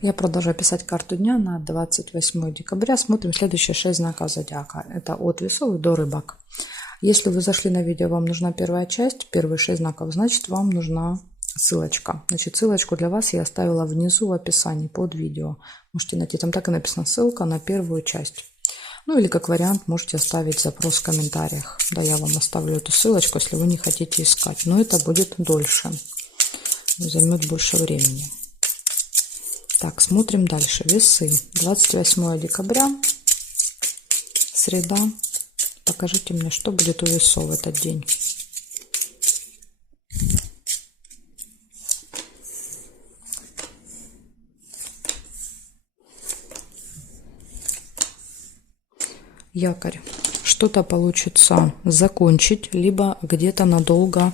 Я продолжаю писать карту дня на 28 декабря. Смотрим следующие 6 знаков зодиака. Это от весов до рыбок. Если вы зашли на видео, вам нужна первая часть, первые 6 знаков, значит вам нужна ссылочка. Значит, ссылочку для вас я оставила внизу в описании под видео. Можете найти, там так и написано ссылка на первую часть. Ну или как вариант можете оставить запрос в комментариях. Да, я вам оставлю эту ссылочку, если вы не хотите искать. Но это будет дольше, займет больше времени. Так, смотрим дальше. Весы. 28 декабря, среда. Покажите мне, что будет у весов в этот день. Якорь. Что-то получится закончить, либо где-то надолго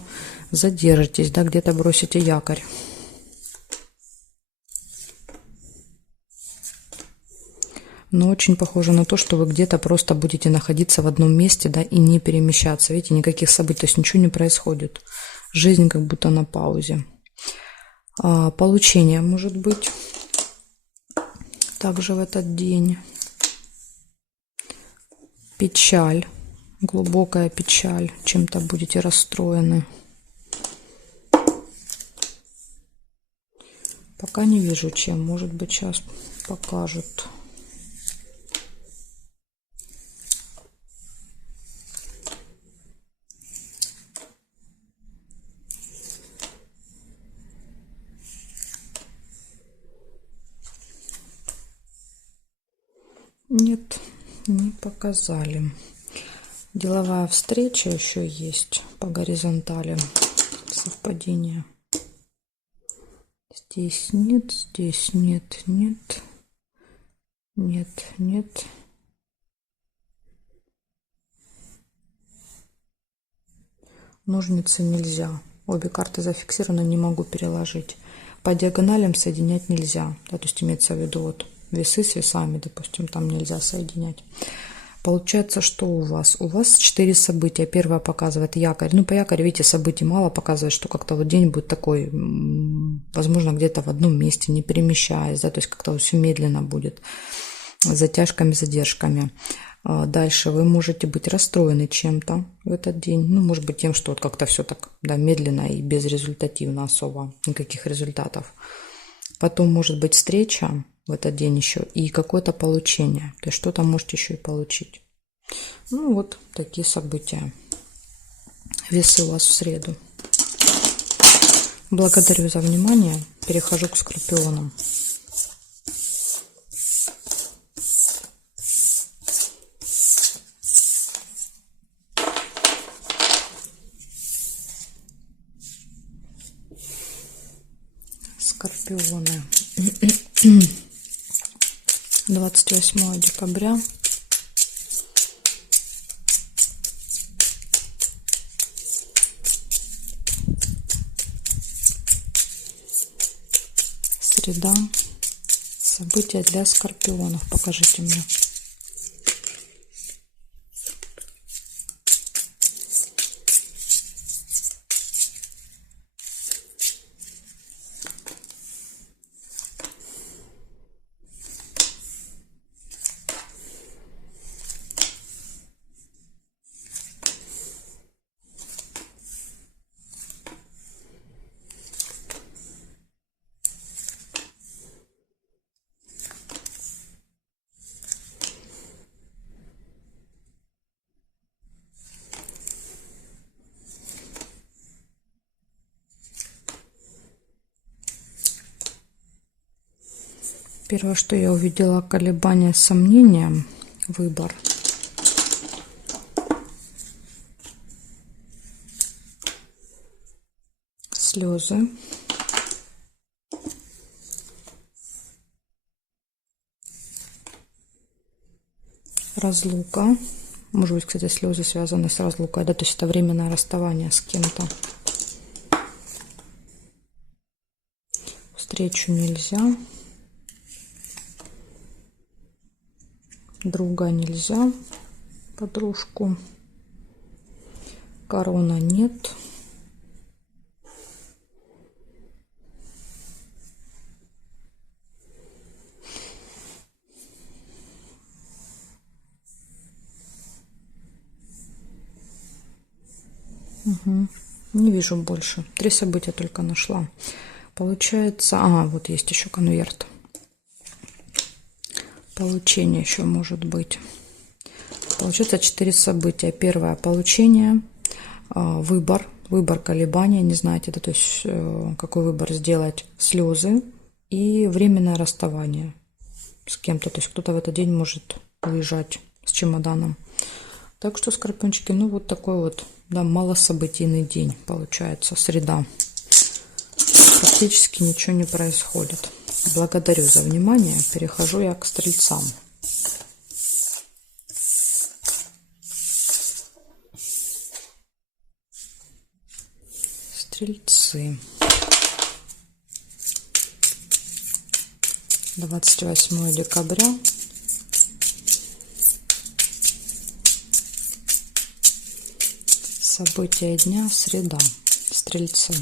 задержитесь, да, где-то бросите якорь. Но очень похоже на то, что вы где-то просто будете находиться в одном месте, да, и не перемещаться. Видите, никаких событий, то есть ничего не происходит. Жизнь как будто на паузе. Получение может быть также в этот день. Печаль, глубокая печаль, чем-то будете расстроены. Пока не вижу чем, может быть сейчас покажут. Нет, не показали. Деловая встреча еще есть по горизонтали. Совпадение. Здесь нет, нет. Нет, нет. Ножницы нельзя. Обе карты зафиксированы, не могу переложить. По диагоналям соединять нельзя. Да, то есть имеется в виду вот весы с весами, допустим, там нельзя соединять. Получается, что у вас? У вас 4 события. Первое показывает якорь. Ну, по якорю, видите, событий мало, показывает, что как-то вот день будет такой, возможно, где-то в одном месте, не перемещаясь, да, то есть как-то все медленно будет, с затяжками, задержками. Дальше вы можете быть расстроены чем-то в этот день. Ну, может быть, тем, что вот как-то все так, да, медленно и безрезультативно особо, никаких результатов. Потом может быть встреча в этот день еще и какое-то получение. То есть что-то можете еще и получить. Ну, вот такие события. Весы у вас в среду. Благодарю за внимание. Перехожу к скорпионам. Скорпионы. 28 декабря. Среда. События для скорпионов. Покажите мне. Первое, что я увидела, колебания, сомнения, выбор. Слезы. Разлука. Может быть, кстати, слезы связаны с разлукой, да, то есть это временное расставание с кем-то. Встречу нельзя. Друга нельзя. Подружку. Корона нет. Не вижу больше. 3 события только нашла. Получается... вот есть еще конверт. Получение еще может быть. Получается 4 события. Первое — получение, выбор, колебания, не знаете, да, то есть какой выбор сделать, слезы и временное расставание с кем-то. То есть кто-то в этот день может уезжать с чемоданом. Так что, скорпиончики, ну вот такой вот, да, малособытийный день получается, среда. Практически ничего не происходит. Благодарю за внимание. Перехожу я к стрельцам. Стрельцы. 28 декабря. События дня, среда. Стрельцы.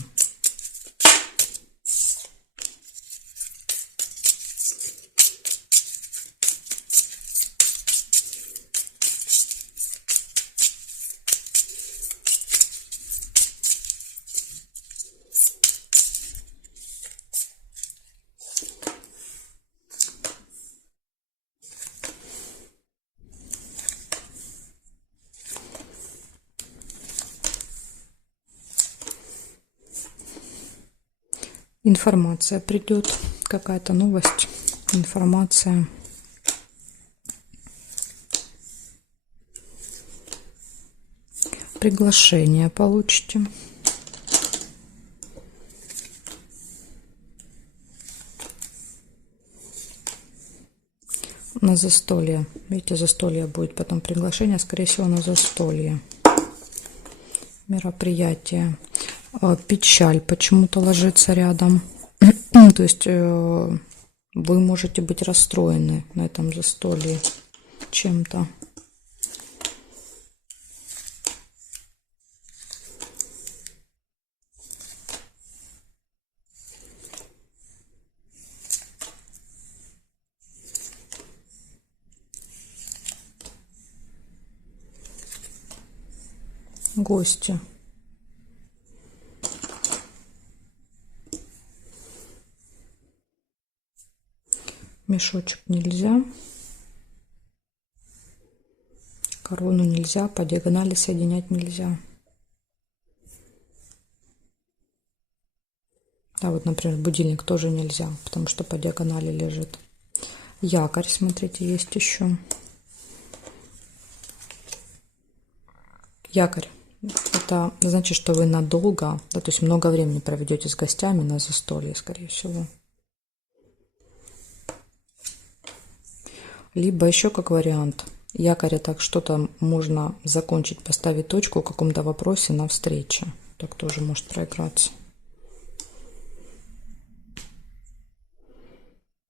Информация придет, какая-то новость, информация. Приглашение получите. На застолье. Видите, застолье будет, потом приглашение, скорее всего, на застолье. Мероприятие. Печаль почему-то ложится рядом. То есть вы можете быть расстроены на этом застолье чем-то. Гости. Мешочек нельзя. Корону нельзя. По диагонали соединять нельзя. Да, вот, например, будильник тоже нельзя, потому что по диагонали лежит. Якорь, смотрите, есть еще. Якорь. Это значит, что вы надолго, да, то есть много времени проведете с гостями на застолье, скорее всего. Либо еще как вариант, якоря, так что-то можно закончить, поставить точку в каком-то вопросе на встрече. Так тоже может проиграться.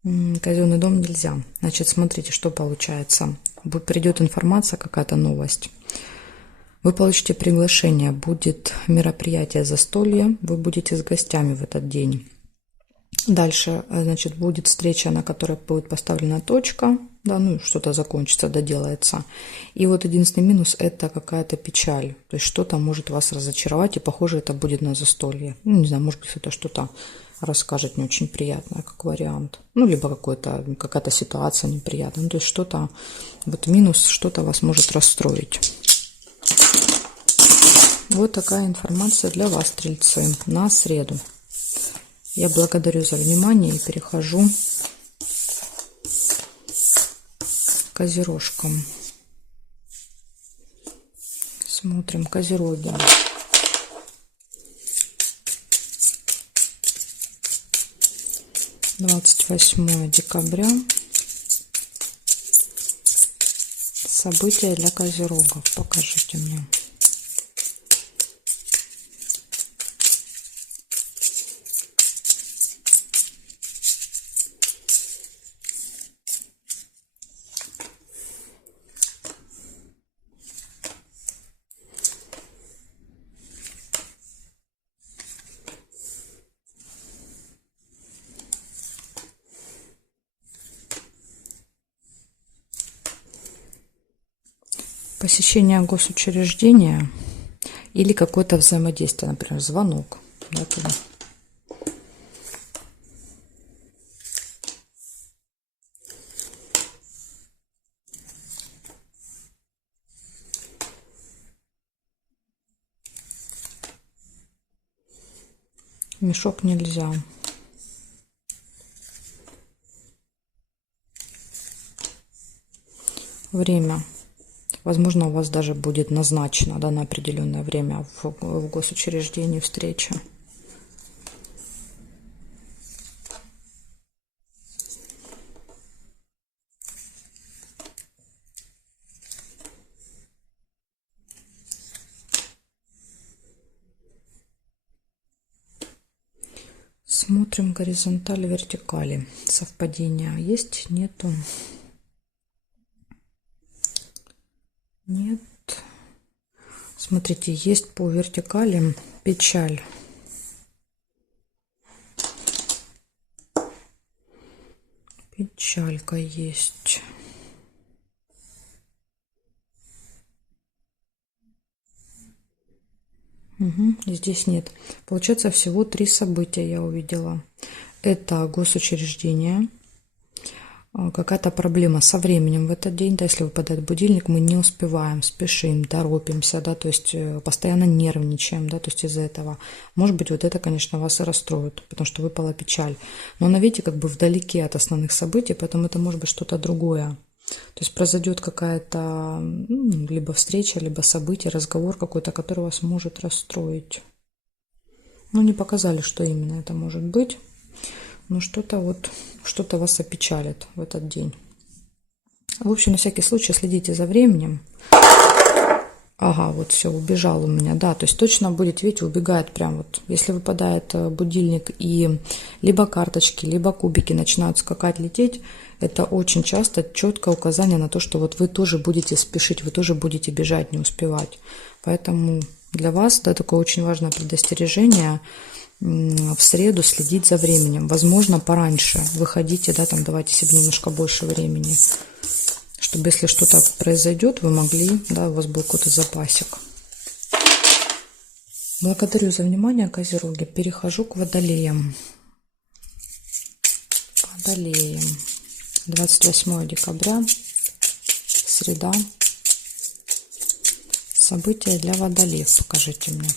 Казенный дом нельзя. Значит, смотрите, что получается. Придет информация, какая-то новость. Вы получите приглашение, будет мероприятие застолье, вы будете с гостями в этот день. Дальше, значит, будет встреча, на которой будет поставлена точка, да, ну что-то закончится, доделается. И вот единственный минус — это какая-то печаль, то есть что-то может вас разочаровать, и похоже это будет на застолье. Ну, не знаю, может быть, это что-то расскажет не очень приятное, как вариант. Ну, либо какая-то ситуация неприятная, ну, то есть что-то, вот минус, что-то вас может расстроить. Вот такая информация для вас, стрельцы, на среду. Я благодарю за внимание и перехожу к козерожкам. Смотрим козероги. Двадцать 28 декабря. События для козерогов. Покажите мне. Посещение госучреждения Или какое-то взаимодействие, например, звонок. Да, туда. Мешок нельзя. Время. Возможно, у вас даже будет назначено, да, на определенное время в госучреждении встреча. Смотрим горизонтали, вертикали. Совпадения есть? Нету? Нет. Смотрите, есть по вертикали печаль. Печалька есть. Угу, здесь нет. Получается, всего 3 события я увидела. Это госучреждение. Какая-то проблема со временем в этот день, да, если выпадает будильник, мы не успеваем, спешим, торопимся, да, то есть постоянно нервничаем, да, то есть из-за этого. Может быть, вот это, конечно, вас и расстроит, потому что выпала печаль. Но она, видите, как бы вдалеке от основных событий, поэтому это может быть что-то другое. То есть произойдет какая-то либо встреча, либо событие, разговор какой-то, который вас может расстроить. Ну, не показали, что именно это может быть. Но что-то вот, что-то вас опечалит в этот день. В общем, на всякий случай следите за временем. Ага, вот все, убежал у меня, да, то есть точно будет, видите, убегает прям вот, если выпадает будильник и либо карточки, либо кубики начинают скакать, лететь, это очень часто четкое указание на то, что вот вы тоже будете спешить, вы тоже будете бежать, не успевать. Поэтому для вас, да, такое очень важное предостережение – в среду следить за временем. Возможно, пораньше выходите, да, там давайте себе немножко больше времени, чтобы если что-то произойдет, вы могли, да, у вас был какой-то запасик. Благодарю за внимание, Козероги. Перехожу к Водолеям. Водолеям. 28 декабря, среда. События для Водолеев покажите мне.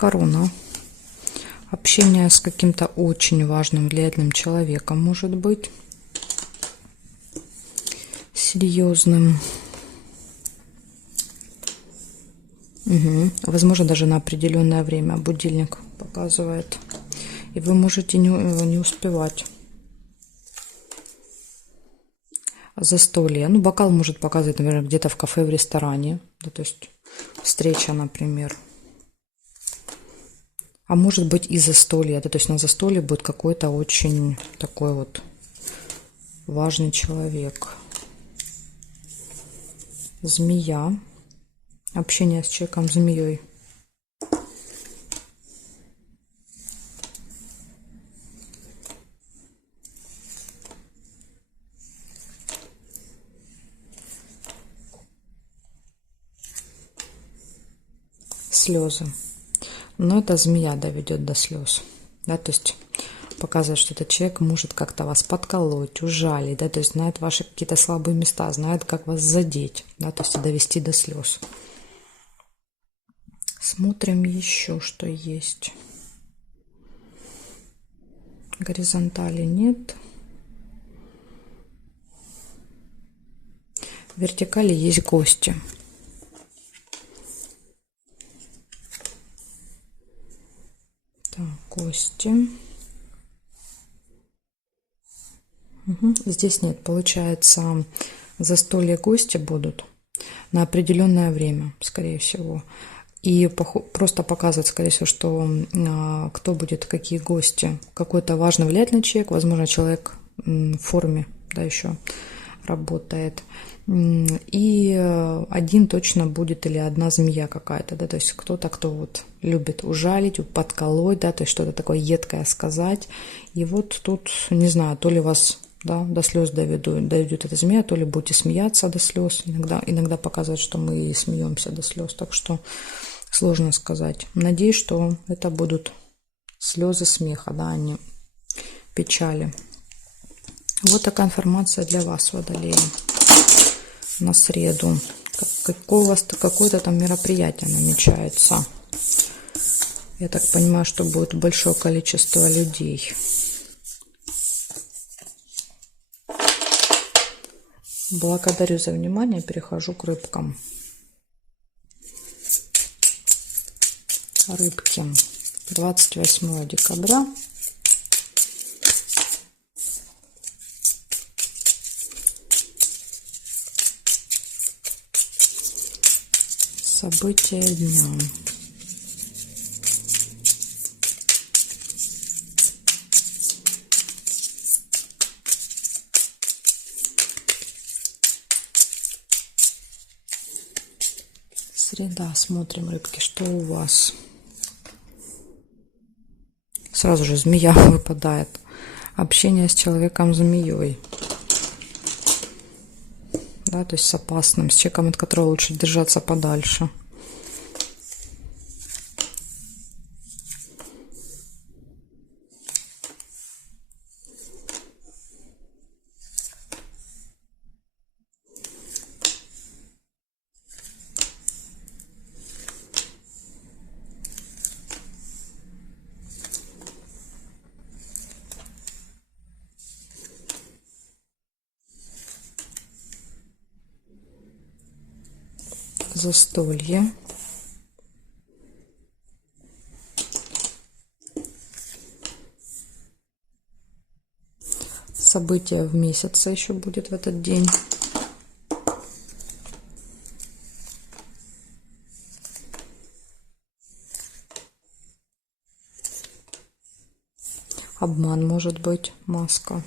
Корона. Общение с каким-то очень важным, влиятельным человеком может быть. Серьезным. Угу. Возможно, даже на определенное время будильник показывает. И вы можете не успевать. Застолье. Ну, бокал может показывать, наверное, где-то в кафе, в ресторане. Да, то есть встреча, например. А может быть и застолье. Да, то есть на застолье будет какой-то очень такой вот важный человек. Змея. Общение с человеком-змеей. Слезы. Но эта змея доведет до слез. Да, то есть показывает, что этот человек может как-то вас подколоть, ужалить, да, то есть знает ваши какие-то слабые места, знает, как вас задеть, да, то есть и довести до слез. Смотрим еще, что есть. Горизонтали нет. В вертикали есть гости. Так, гости. Угу. Здесь нет, получается, застолье гости будут. на определенное время, скорее всего. И просто показывает, скорее всего, что кто будет, какие гости. Какой-то важный влиятельный человек, возможно, человек в форме, да, еще работает. И один точно будет или одна змея какая-то, да, то есть кто-то, кто вот любит ужалить, подколоть, да, то есть что-то такое едкое сказать. И вот тут, не знаю, то ли вас, да, до слез доведет эта змея, то ли будете смеяться до слез. Иногда показывает, что мы и смеемся до слез, так что сложно сказать. Надеюсь, что это будут слезы смеха, да, а не печали. Вот такая информация для вас, Водолеи, на среду. Какое-то там мероприятие намечается. Я так понимаю, что будет большое количество людей. Благодарю за внимание. Перехожу к рыбкам. Рыбки. 28 декабря. События дня. Среда. Смотрим, рыбки, что у вас. Сразу же змея выпадает. Общение с человеком-змеей. Да, то есть с опасным, с человеком, от которого лучше держаться подальше. Застолье. Событие в месяце еще будет в этот день. Обман может быть, маска.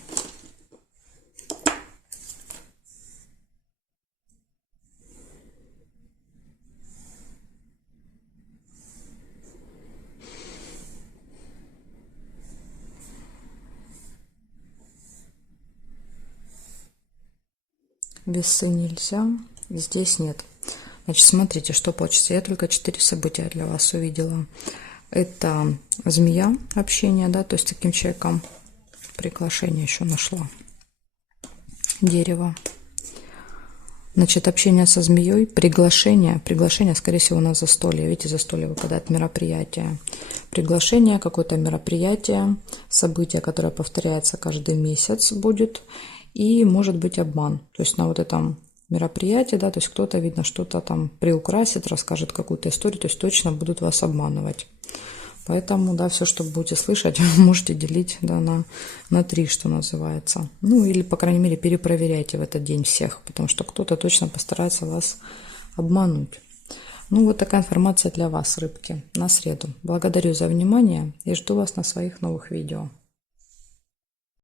Весы нельзя, здесь нет. Значит, смотрите, что получится. Я только 4 события для вас увидела. Это змея, общение, да, то есть таким человеком. Приглашение еще нашла. Дерево. Значит, общение со змеей, приглашение, скорее всего, на застолье. Видите, застолье выпадает, мероприятие. Приглашение, какое-то мероприятие, событие, которое повторяется каждый месяц будет. И может быть обман. То есть на вот этом мероприятии, да, то есть кто-то, видно, что-то там приукрасит, расскажет какую-то историю, то есть точно будут вас обманывать. Поэтому, да, все, что будете слышать, можете делить, да, на 3, что называется. Ну, или, по крайней мере, перепроверяйте в этот день всех, потому что кто-то точно постарается вас обмануть. Ну, вот такая информация для вас, рыбки, на среду. Благодарю за внимание и жду вас на своих новых видео.